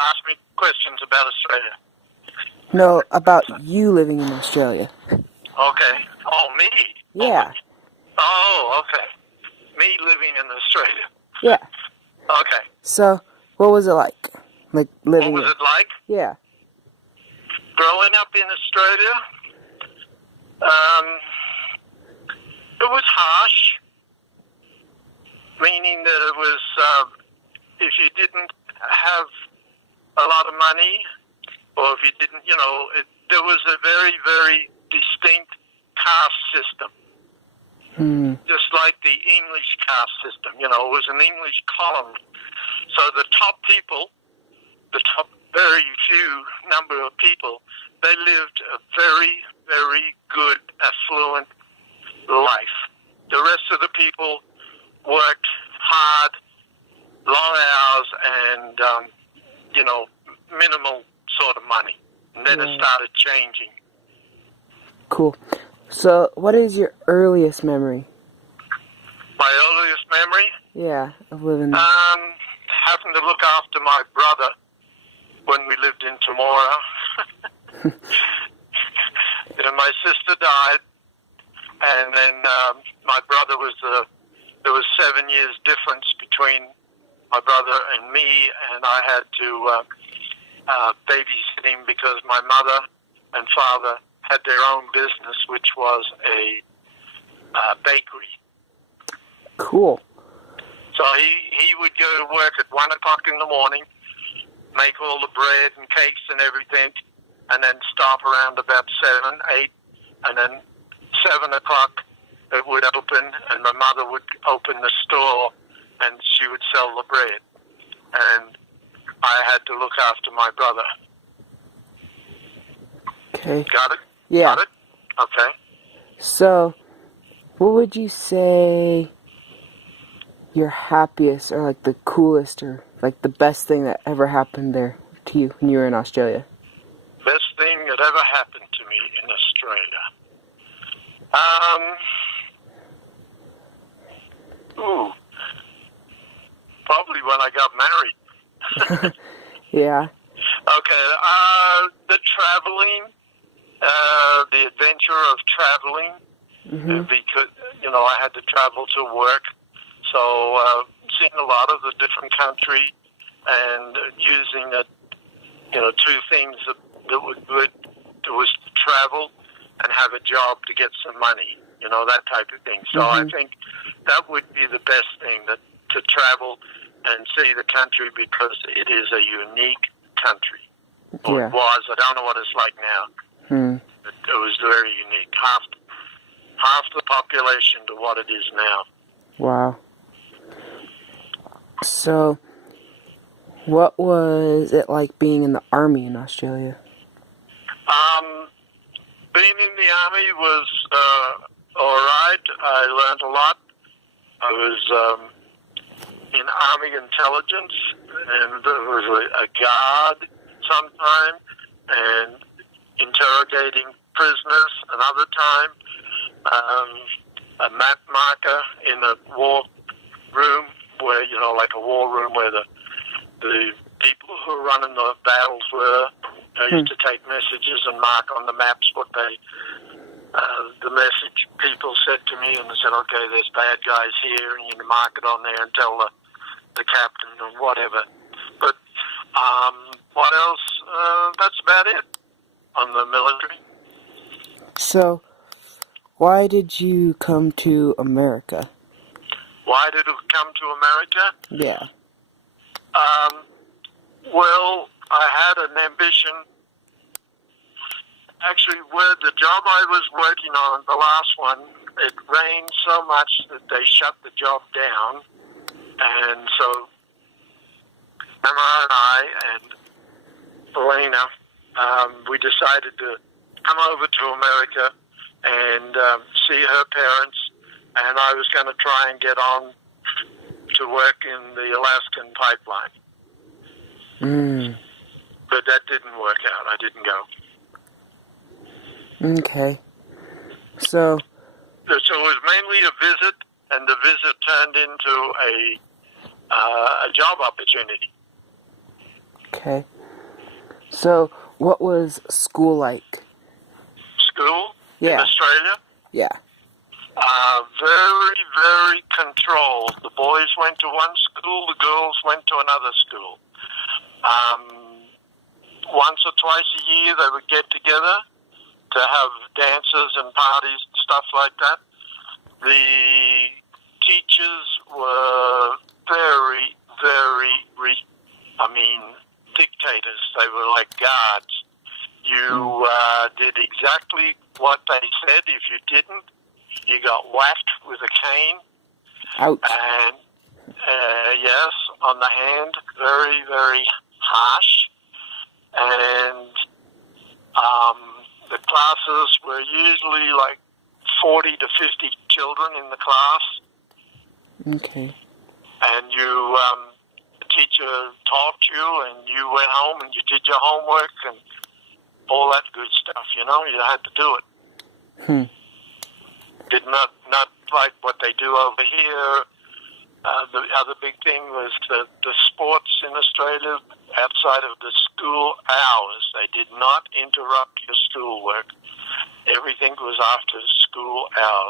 ask me questions about Australia. No, about you living in Australia. Okay. Oh, me? Yeah. Oh, okay. Me living in Australia. Yeah. Okay. So, what was it like? Like living What was it like? Yeah. Growing up in Australia? It was harsh, meaning that it was, if you didn't have a lot of money, or if you didn't, there was a very, very distinct caste system. Just like the English caste system, it was an English colony. So the top people, the top very few number of people, they lived a very, very good, affluent life. The rest of the people worked hard, long hours, and, minimal sort of money. And then it started changing. Cool. So, what is your earliest memory? My earliest memory? Yeah, of living there. Having to look after my brother when we lived in Temora. My sister died, and then my brother there was 7 years difference between my brother and me, and I had to babysit him because my mother and father had their own business, which was a bakery. Cool. So he would go to work at 1 o'clock in the morning, make all the bread and cakes and everything, and then stop around about 7, 8, and then 7 o'clock it would open, and my mother would open the store, and she would sell the bread. And I had to look after my brother. Okay. Got it? Yeah. Got it? Okay. So, what would you say your happiest or like the coolest or like the best thing that ever happened there to you when you were in Australia? Best thing that ever happened to me in Australia. Probably when I got married. Yeah. Okay. The traveling, the adventure of traveling, because I had to travel to work. So seeing a lot of the different country and using two things that were good was to travel and have a job to get some money, that type of thing. So I think that would be the best thing, that to travel and see the country, because it is a unique country. Or it was. I don't know what it's like now. It was very unique. Half the population to what it is now. Wow. So, what was it like being in the army in Australia? Being in the army was all right. I learned a lot. I was in Army intelligence, and there was a guard sometime, and interrogating prisoners another time. A map marker in a war room where, like a war room where the people who were running the battles were. I used to take messages and mark on the maps what the message people said to me, and they said, okay, there's bad guys here, and you can mark it on there and tell the captain or whatever. But what else? That's about it on the military. So, why did you come to America? Why did it come to America? Yeah. Well, I had an ambition. Actually, with the job I was working on, the last one, it rained so much that they shut the job down. And so, Emma and I and Elena, we decided to come over to America and see her parents. And I was going to try and get on to work in the Alaskan pipeline. But that didn't work out. I didn't go. Okay. So it was mainly a visit, and the visit turned into a job opportunity. Okay. So, what was school like? School in Yeah. Australia, Yeah. very, very controlled. The boys went to one school, the girls went to another school. Once or twice a year, they would get together to have dances and parties and stuff like that. The teachers were very, very, dictators. They were like guards. You did exactly what they said. If you didn't, you got whacked with a cane. Ouch. And, yes, on the hand, very, very harsh. And the classes were usually like 40 to 50 children in the class. Okay. And the teacher taught you, and you went home and you did your homework and all that good stuff, you had to do it. Did not like what they do over here. The other big thing was the sports in Australia outside of the school hours. They did not interrupt your schoolwork. Everything was after school hours.